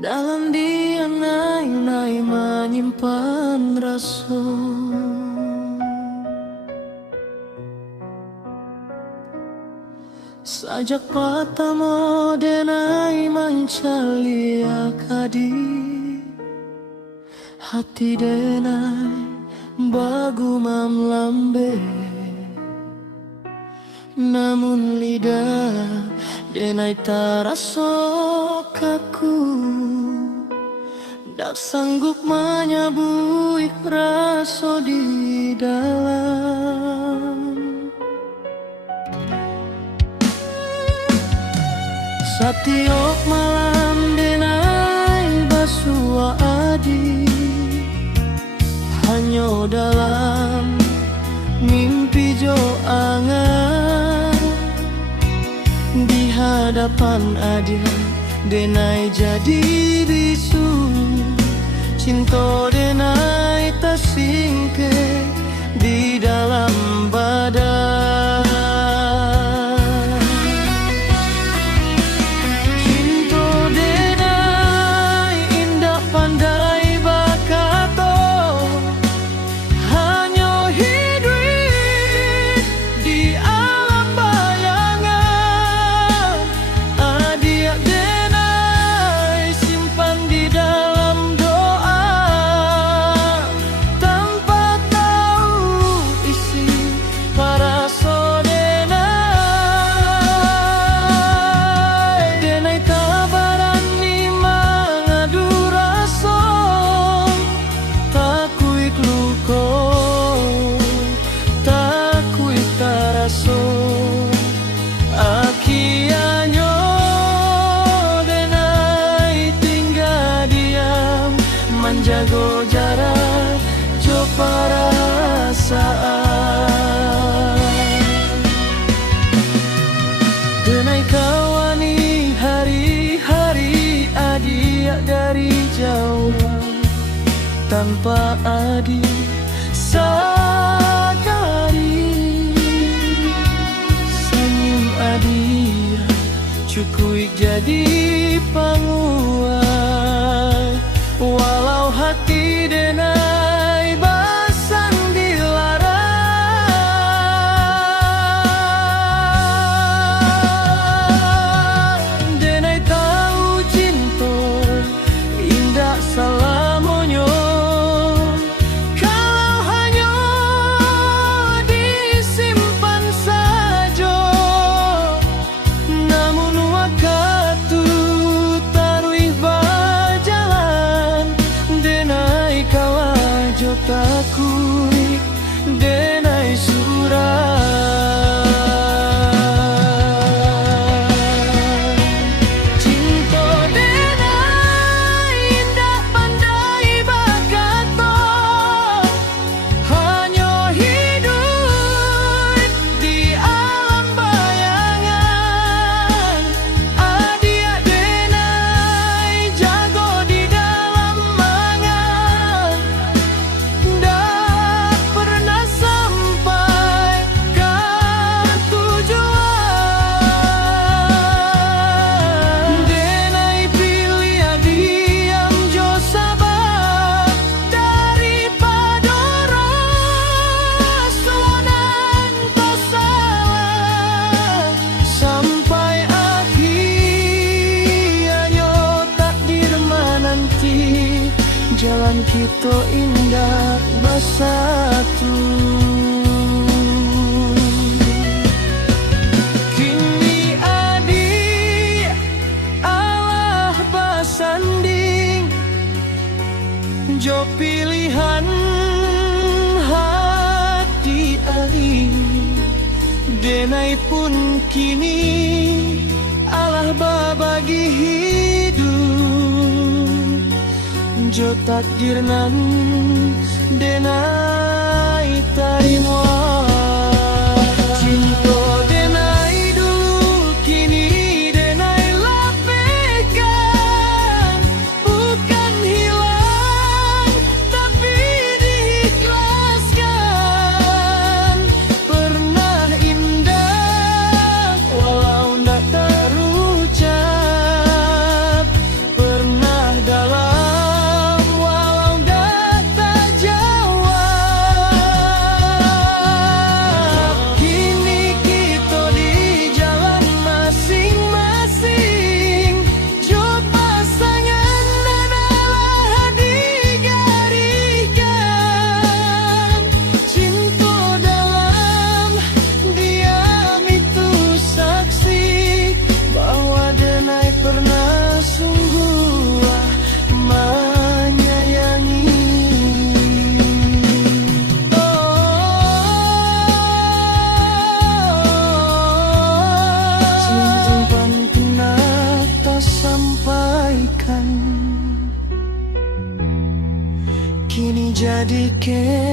Dalam dia naik menyimpan rasa. Sajak pertama denai mancalia kadi, hati denai bagu mamlambe. Namun lidah denai tarasa kaku, dak sanggup menyabui rasa di dalam. Setiap malam denai basua adi, hanya dalam mimpi jo angan. Di hadapan adia denai jadi bisu, cinta denai tersingkir di dalam badan. Cinta denai indah pandai bakato, hanya hidup di alam bayangan. Adia denai simpan di dalam doa, tanpa tahu isi para denai. Denai tak berani mengadu rasa, takuik luko, takuik taraso. Akianyo denai tinggal diam, menjaga jarak jo perasaan. Denai kawani hari-hari adia dari jauh, tanpa adi sadari. Senyum adia cukup jadi panguai, walau hati denai basan dilarang. Denai tahu cinta indah salamonyo, kalau hanya disimpan saja. Namun waktu taruh berjalan, denai kawajo takui, denai surah. Cinta denai indah pandai bakato, hanya hidup di alam bayangan. Adia denai jago di dalam mangan, dak pernah sampai ke tujuan. Denai pilih diam jo sabar, daripada rasa dan tersalah. Sampai akhirnya takdir menanti, jalan kita indah bersatu. Kini adik Allah bersanding, jo pilihan hati ali. Denai pun kini Allah berbagi hidup, jo takdir nan denai tarima. Cinta denai dulu kini denai lapihkan, bukan hilang tapi diikhlaskan. Pernah indah walau ndak terucap, pernah Oke.